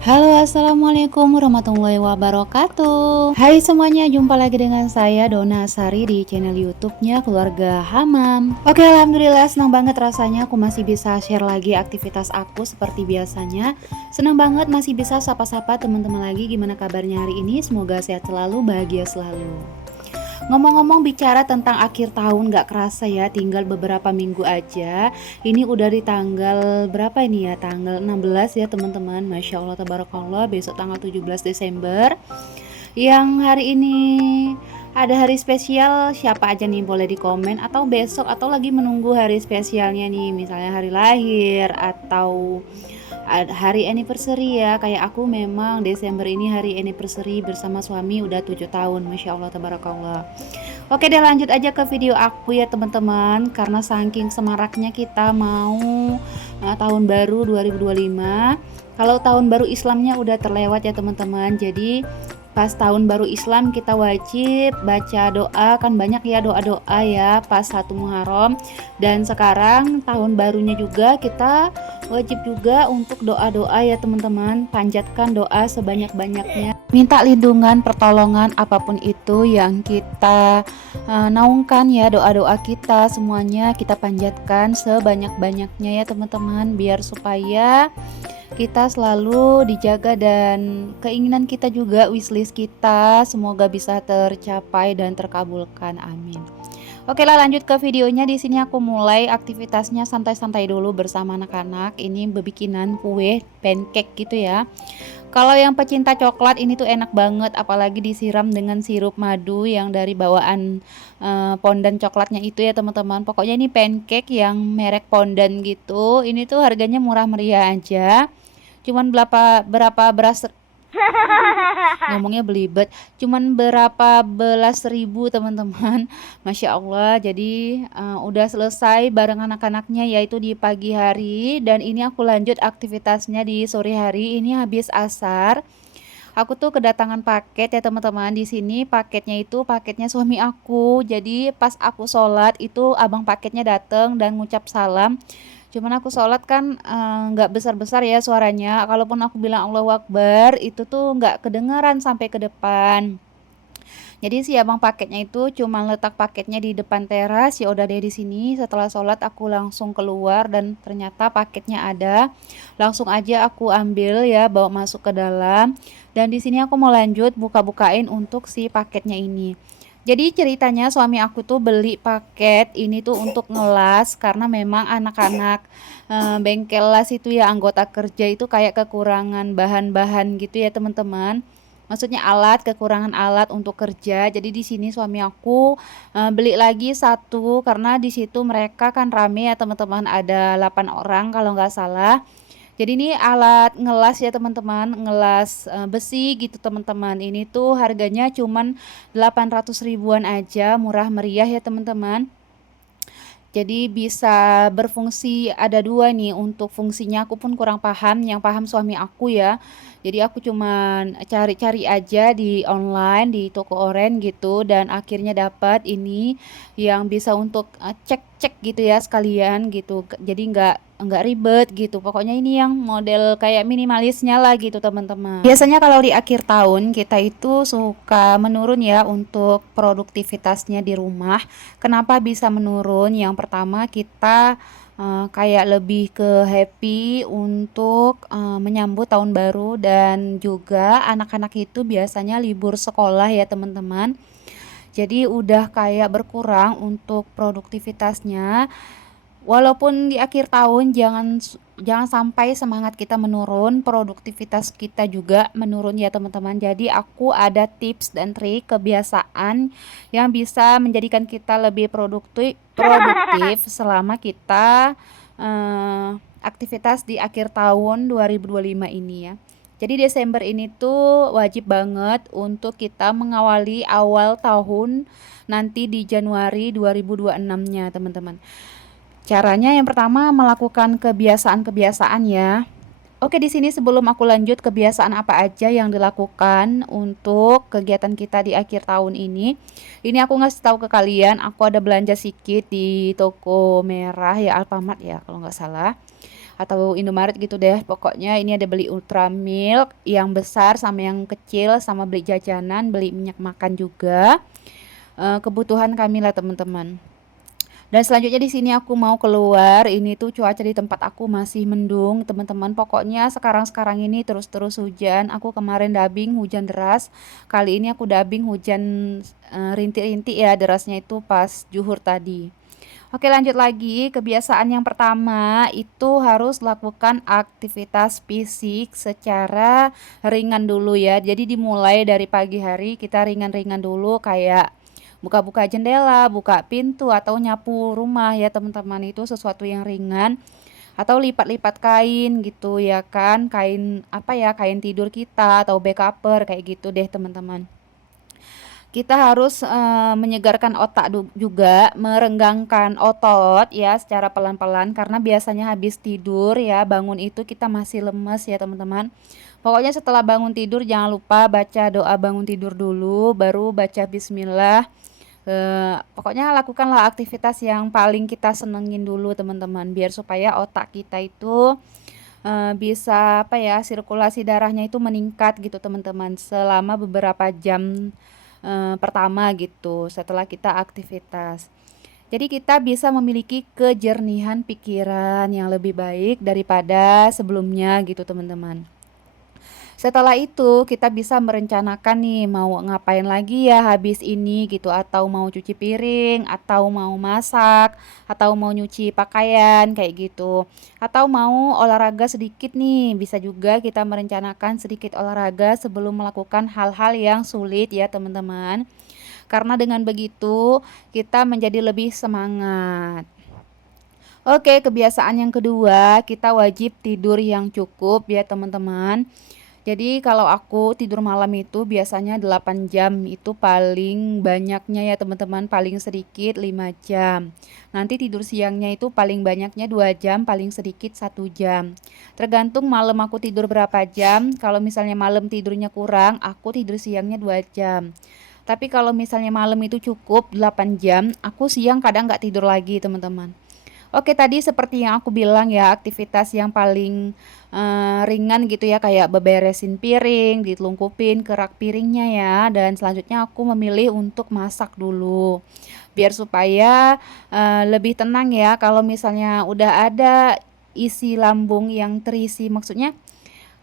Halo, assalamualaikum warahmatullahi wabarakatuh. Hai semuanya, jumpa lagi dengan saya Dona Sari di channel YouTube-nya Keluarga Hamam. Oke, alhamdulillah senang banget rasanya aku masih bisa share lagi aktivitas aku seperti biasanya. Senang banget masih bisa sapa-sapa teman-teman lagi. Gimana kabarnya hari ini? Semoga sehat selalu, bahagia selalu. Ngomong-ngomong bicara tentang akhir tahun, gak kerasa ya, tinggal beberapa minggu aja. Ini udah di tanggal berapa ini ya? Tanggal 16 ya teman-teman. Masya Allah, tabarakallah. Besok tanggal 17 Desember. Yang hari ini ada hari spesial, siapa aja nih boleh di komen, atau besok atau lagi menunggu hari spesialnya nih, misalnya hari lahir atau hari anniversary ya. Kayak aku memang Desember ini hari anniversary bersama suami udah 7 tahun. Masya Allah, tabarakallah. Oke deh, lanjut aja ke video aku ya teman-teman. Karena saking semaraknya kita mau tahun baru 2025. Kalau tahun baru Islamnya udah terlewat ya teman-teman. Jadi pas tahun baru Islam kita wajib baca doa, kan banyak ya doa-doa ya pas 1 Muharram. Dan sekarang tahun barunya juga kita wajib juga untuk doa-doa ya teman-teman. Panjatkan doa sebanyak-banyaknya, minta lindungan, pertolongan apapun itu yang kita naungkan ya. Doa-doa kita semuanya kita panjatkan sebanyak-banyaknya ya teman-teman, biar supaya kita selalu dijaga dan keinginan kita juga, wishlist kita semoga bisa tercapai dan terkabulkan, amin. Oke lah, lanjut ke videonya. Di sini aku mulai aktivitasnya santai-santai dulu bersama anak-anak. Ini bebikinan kue pancake gitu ya. Kalau yang pecinta coklat ini tuh enak banget, apalagi disiram dengan sirup madu yang dari bawaan pondan coklatnya itu ya teman-teman. Pokoknya ini pancake yang merek pondan gitu. Ini tuh harganya murah meriah aja. Cuman berapa berapa beras ngomongnya belibet, cuman berapa belas ribu teman-teman. Masya Allah. Jadi udah selesai bareng anak-anaknya yaitu di pagi hari, dan ini aku lanjut aktivitasnya di sore hari. Ini habis asar aku tuh kedatangan paket ya teman-teman. Di sini paketnya itu paketnya suami aku. Jadi pas aku sholat itu abang paketnya dateng dan ngucap salam. Cuman aku sholat kan nggak besar-besar ya suaranya. Kalaupun aku bilang Allahu Akbar itu tuh nggak kedengaran sampai ke depan. Jadi si abang paketnya itu cuma letak paketnya di depan teras. Ya udah deh, di sini setelah sholat aku langsung keluar dan ternyata paketnya ada. Langsung aja aku ambil ya, bawa masuk ke dalam. Dan di sini aku mau lanjut buka-bukain untuk si paketnya ini. Jadi ceritanya suami aku tuh beli paket ini tuh untuk ngelas, karena memang anak-anak bengkel las itu ya, anggota kerja itu kayak kekurangan bahan-bahan gitu ya teman-teman. Maksudnya alat, kekurangan alat untuk kerja. Jadi di sini suami aku beli lagi satu, karena di situ mereka kan rame ya teman-teman, ada 8 orang kalau nggak salah. Jadi ini alat ngelas ya teman-teman, ngelas besi gitu teman-teman. Ini tuh harganya cuman 800 ribuan aja, murah meriah ya teman-teman. Jadi bisa berfungsi, ada dua nih untuk fungsinya, aku pun kurang paham, yang paham suami aku ya. Jadi aku cuman cari-cari aja di online, di toko oren gitu, dan akhirnya dapat ini yang bisa untuk cek-cek gitu ya sekalian gitu. Jadi nggak ribet gitu. Pokoknya ini yang model kayak minimalisnya lah gitu teman-teman. Biasanya kalau di akhir tahun kita itu suka menurun ya untuk produktivitasnya di rumah. Kenapa bisa menurun? Yang pertama kita kayak lebih ke happy untuk menyambut tahun baru, dan juga anak-anak itu biasanya libur sekolah ya teman-teman. Jadi udah kayak berkurang untuk produktivitasnya. Walaupun di akhir tahun jangan sampai semangat kita menurun, produktivitas kita juga menurun ya teman-teman. Jadi aku ada tips dan trik kebiasaan yang bisa menjadikan kita lebih produktif selama kita aktivitas di akhir tahun 2025 ini ya. Jadi Desember ini tuh wajib banget untuk kita mengawali awal tahun nanti di Januari 2026-nya teman-teman. Caranya yang pertama melakukan kebiasaan-kebiasaan ya. Oke, di sini sebelum aku lanjut kebiasaan apa aja yang dilakukan untuk kegiatan kita di akhir tahun ini aku ngasih tahu ke kalian, aku ada belanja sedikit di toko merah ya, Alfamart ya kalau nggak salah. atau Indomaret gitu deh. Pokoknya ini ada beli Ultra Milk yang besar sama yang kecil, sama beli jajanan, beli minyak makan juga. Kebutuhan kami lah teman-teman. Dan selanjutnya di sini aku mau keluar. Ini tuh cuaca di tempat aku masih mendung, teman-teman. Pokoknya sekarang-sekarang ini terus-terus hujan. Aku kemarin dubbing hujan deras. Kali ini aku dubbing hujan rintik-rintik ya, derasnya itu pas zuhur tadi. Oke, lanjut lagi. Kebiasaan yang pertama itu harus lakukan aktivitas fisik secara ringan dulu ya. Jadi dimulai dari pagi hari kita ringan-ringan dulu, kayak buka-buka jendela, buka pintu, atau nyapu rumah ya teman-teman. Itu sesuatu yang ringan. Atau lipat-lipat kain gitu ya kan. Kain apa ya, kain tidur kita atau backcover kayak gitu deh teman-teman. Kita harus menyegarkan otak juga, merenggangkan otot ya secara pelan-pelan, karena biasanya habis tidur ya, bangun itu kita masih lemes ya teman-teman. Pokoknya setelah bangun tidur jangan lupa baca doa bangun tidur dulu, baru baca bismillah. Pokoknya lakukanlah aktivitas yang paling kita senengin dulu teman-teman, biar supaya otak kita itu bisa apa ya, sirkulasi darahnya itu meningkat gitu teman-teman, selama beberapa jam pertama gitu setelah kita aktivitas. Jadi kita bisa memiliki kejernihan pikiran yang lebih baik daripada sebelumnya gitu teman-teman. Setelah itu kita bisa merencanakan nih mau ngapain lagi ya habis ini gitu, atau mau cuci piring, atau mau masak, atau mau nyuci pakaian kayak gitu. Atau mau olahraga sedikit nih, bisa juga kita merencanakan sedikit olahraga sebelum melakukan hal-hal yang sulit ya teman-teman. Karena dengan begitu kita menjadi lebih semangat. Oke, kebiasaan yang kedua, kita wajib tidur yang cukup ya teman-teman. Jadi kalau aku tidur malam itu biasanya 8 jam, itu paling banyaknya ya teman-teman, paling sedikit 5 jam. Nanti tidur siangnya itu paling banyaknya 2 jam, paling sedikit 1 jam. Tergantung malam aku tidur berapa jam. Kalau misalnya malam tidurnya kurang, aku tidur siangnya 2 jam. Tapi kalau misalnya malam itu cukup 8 jam, aku siang kadang nggak tidur lagi teman-teman. Oke, tadi seperti yang aku bilang ya, aktivitas yang paling ringan gitu ya, kayak beberesin piring, ditelungkupin ke rak piringnya ya, dan selanjutnya aku memilih untuk masak dulu. Biar supaya lebih tenang ya, kalau misalnya udah ada isi lambung yang terisi, maksudnya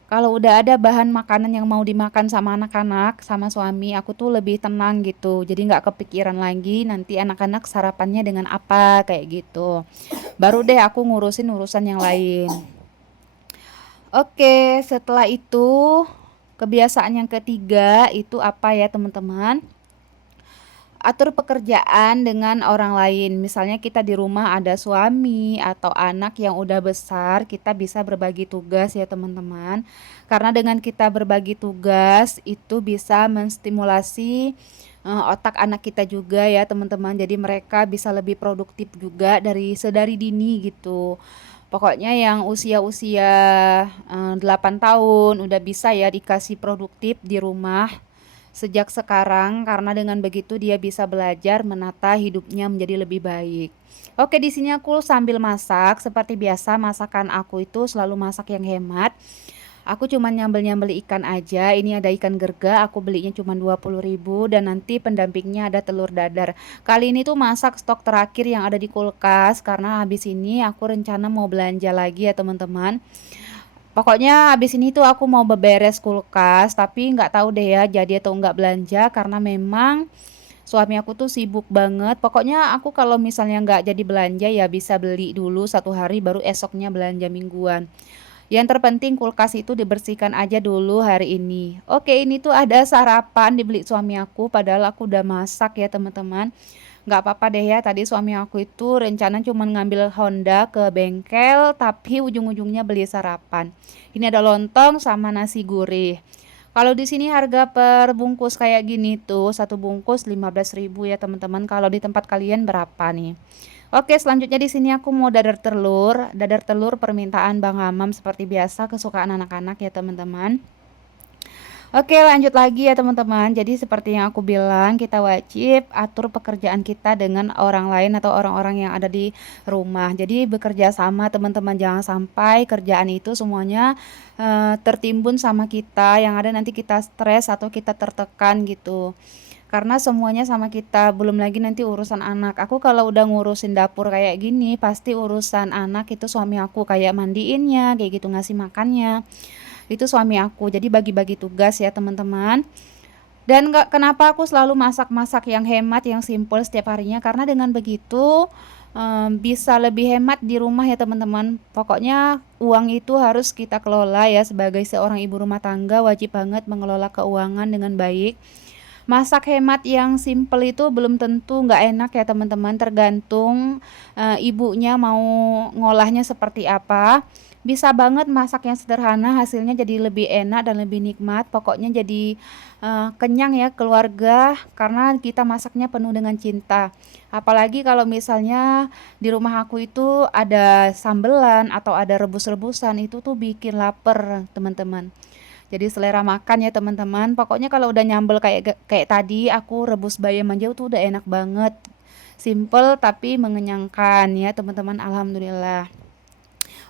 kalau udah ada bahan makanan yang mau dimakan sama anak-anak, sama suami, aku tuh lebih tenang gitu. Jadi nggak kepikiran lagi nanti anak-anak sarapannya dengan apa kayak gitu. Baru deh aku ngurusin urusan yang lain. Oke, setelah itu kebiasaan yang ketiga itu apa ya teman-teman? Atur pekerjaan dengan orang lain. Misalnya kita di rumah ada suami atau anak yang udah besar, kita bisa berbagi tugas ya teman-teman. Karena dengan kita berbagi tugas itu bisa menstimulasi otak anak kita juga ya teman-teman. Jadi mereka bisa lebih produktif juga sedari dini gitu. Pokoknya yang usia-usia 8 tahun udah bisa ya dikasih produktif di rumah sejak sekarang, karena dengan begitu dia bisa belajar menata hidupnya menjadi lebih baik. Oke, di sini aku sambil masak. Seperti biasa masakan aku itu selalu masak yang hemat. Aku cuma nyambel-nyambel ikan aja. Ini ada ikan gerga, aku belinya cuma 20.000, dan nanti pendampingnya ada telur dadar. Kali ini tuh masak stok terakhir yang ada di kulkas, karena habis ini aku rencana mau belanja lagi ya teman-teman. Pokoknya habis ini tuh aku mau beberes kulkas, tapi nggak tahu deh ya jadi atau nggak belanja, karena memang suami aku tuh sibuk banget. Pokoknya aku kalau misalnya nggak jadi belanja ya bisa beli dulu 1 hari baru esoknya belanja mingguan. Yang terpenting kulkas itu dibersihkan aja dulu hari ini. Oke, ini tuh ada sarapan dibeli suami aku, padahal aku udah masak ya teman-teman. Nggak apa-apa deh ya, tadi suami aku itu rencana cuma ngambil Honda ke bengkel, tapi ujung-ujungnya beli sarapan. Ini ada lontong sama nasi gurih. Kalau di sini harga per bungkus kayak gini tuh, satu bungkus 15.000 ya teman-teman. Kalau di tempat kalian berapa nih? Oke, selanjutnya di sini aku mau dadar telur. Dadar telur permintaan Bang Hamam seperti biasa, kesukaan anak-anak ya teman-teman. Oke, lanjut lagi ya teman-teman. Jadi seperti yang aku bilang, kita wajib atur pekerjaan kita dengan orang lain atau orang-orang yang ada di rumah. Jadi bekerja sama teman-teman, jangan sampai kerjaan itu semuanya tertimbun sama kita, yang ada nanti kita stres atau kita tertekan gitu. Karena semuanya sama kita, belum lagi nanti urusan anak. Aku kalau udah ngurusin dapur kayak gini, pasti urusan anak itu suami aku, kayak mandiinnya, kayak gitu, ngasih makannya. Itu suami aku. Jadi bagi-bagi tugas ya teman-teman. Dan nggak, kenapa aku selalu masak-masak yang hemat, yang simple setiap harinya? Karena dengan begitu bisa lebih hemat di rumah ya teman-teman. Pokoknya uang itu harus kita kelola ya, sebagai seorang ibu rumah tangga wajib banget mengelola keuangan dengan baik. Masak hemat yang simple itu belum tentu nggak enak ya teman-teman, tergantung ibunya mau ngolahnya seperti apa. Bisa banget masak yang sederhana hasilnya jadi lebih enak dan lebih nikmat, pokoknya jadi kenyang ya keluarga karena kita masaknya penuh dengan cinta. Apalagi kalau misalnya di rumah aku itu ada sambelan atau ada rebus-rebusan, itu tuh bikin lapar teman-teman. Jadi selera makan ya teman-teman. Pokoknya kalau udah nyambel kayak kayak tadi aku rebus bayam aja tuh udah enak banget. Simple tapi mengenyangkan ya teman-teman. Alhamdulillah.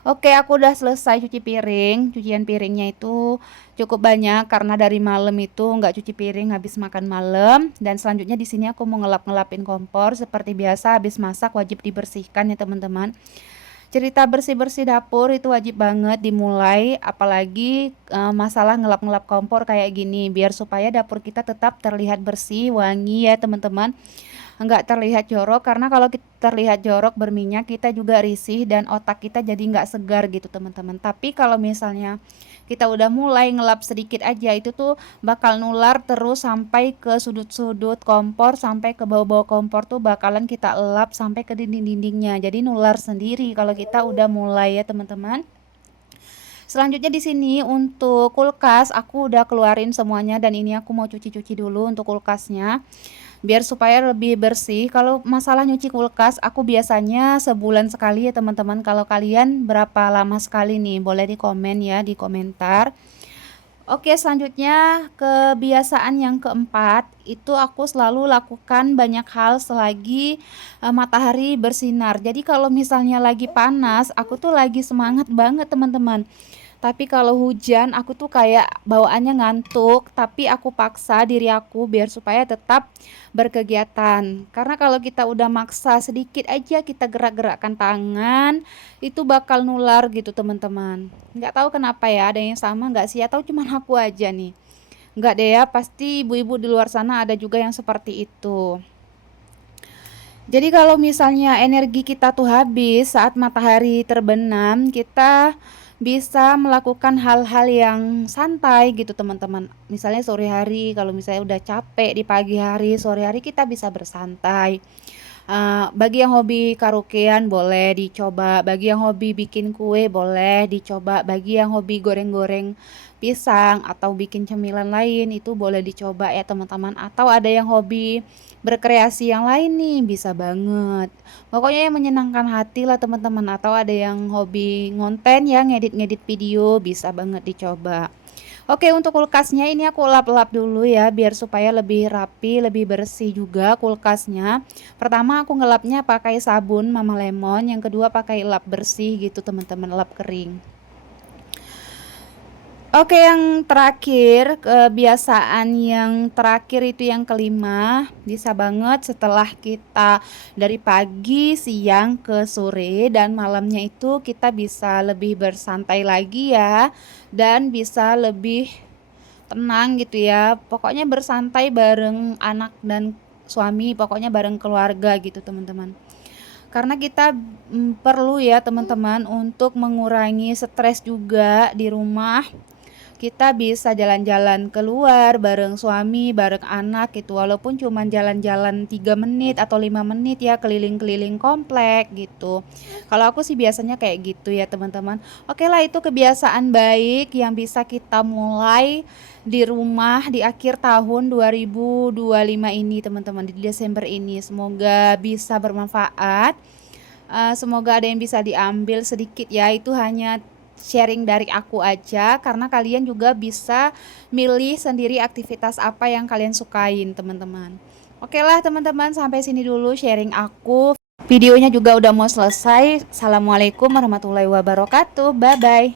Oke, aku udah selesai cuci piring. Cucian piringnya itu cukup banyak karena dari malam itu nggak cuci piring habis makan malam. Dan selanjutnya di sini aku mau ngelap-ngelapin kompor seperti biasa, habis masak wajib dibersihkan ya teman-teman. Cerita bersih-bersih dapur itu wajib banget dimulai, apalagi masalah ngelap-ngelap kompor kayak gini, biar supaya dapur kita tetap terlihat bersih, wangi ya teman-teman. Enggak terlihat jorok, karena kalau kita terlihat jorok berminyak, kita juga risih dan otak kita jadi nggak segar gitu teman-teman. Tapi kalau misalnya kita udah mulai ngelap sedikit aja, itu tuh bakal nular terus sampai ke sudut-sudut kompor, sampai ke bawah-bawah kompor tuh bakalan kita elap sampai ke dinding-dindingnya. Jadi nular sendiri kalau kita udah mulai ya teman-teman. Selanjutnya di sini untuk kulkas aku udah keluarin semuanya dan ini aku mau cuci-cuci dulu untuk kulkasnya biar supaya lebih bersih. Kalau masalah nyuci kulkas aku biasanya sebulan sekali ya teman-teman. Kalau kalian berapa lama sekali nih? Boleh di komen ya di komentar. Oke, selanjutnya kebiasaan yang keempat itu aku selalu lakukan banyak hal selagi matahari bersinar. Jadi kalau misalnya lagi panas, aku tuh lagi semangat banget teman-teman. Tapi kalau hujan aku tuh kayak bawaannya ngantuk, tapi aku paksa diri aku biar supaya tetap berkegiatan. Karena kalau kita udah maksa sedikit aja kita gerak-gerakkan tangan, itu bakal nular gitu teman-teman. Nggak tahu kenapa ya, ada yang sama nggak sih? Atau cuma aku aja nih? Nggak deh ya, pasti ibu-ibu di luar sana ada juga yang seperti itu. Jadi kalau misalnya energi kita tuh habis saat matahari terbenam, kita bisa melakukan hal-hal yang santai gitu teman-teman. Misalnya sore hari, kalau misalnya udah capek di pagi hari, sore hari kita bisa bersantai. Bagi yang hobi karaokean boleh dicoba, bagi yang hobi bikin kue boleh dicoba, bagi yang hobi goreng-goreng pisang atau bikin cemilan lain itu boleh dicoba ya teman-teman. Atau ada yang hobi berkreasi yang lain nih bisa banget. Pokoknya yang menyenangkan hati lah teman-teman. Atau ada yang hobi ngonten ya, ngedit-ngedit video bisa banget dicoba. Oke, untuk kulkasnya ini aku lap-lap dulu ya biar supaya lebih rapi, lebih bersih juga kulkasnya. Pertama aku ngelapnya pakai sabun Mama Lemon, yang kedua pakai lap bersih gitu teman-teman, lap kering. Oke, yang terakhir, kebiasaan yang terakhir itu yang kelima, bisa banget setelah kita dari pagi, siang, ke sore, dan malamnya itu kita bisa lebih bersantai lagi ya, dan bisa lebih tenang gitu ya. Pokoknya bersantai bareng anak dan suami, pokoknya bareng keluarga gitu teman-teman. Karena kita perlu ya teman-teman untuk mengurangi stres juga di rumah. Kita bisa jalan-jalan keluar bareng suami, bareng anak gitu. Walaupun cuma jalan-jalan 3 menit atau 5 menit ya, keliling-keliling komplek gitu. Kalau aku sih biasanya kayak gitu ya teman-teman. Oke lah, itu kebiasaan baik yang bisa kita mulai di rumah di akhir tahun 2025 ini teman-teman, di Desember ini. Semoga bisa bermanfaat. Semoga ada yang bisa diambil sedikit ya. Itu hanya sharing dari aku aja, karena kalian juga bisa milih sendiri aktivitas apa yang kalian sukain, teman-teman. Oke lah teman-teman, sampai sini dulu sharing aku. Videonya juga udah mau selesai. Assalamualaikum warahmatullahi wabarakatuh. Bye bye.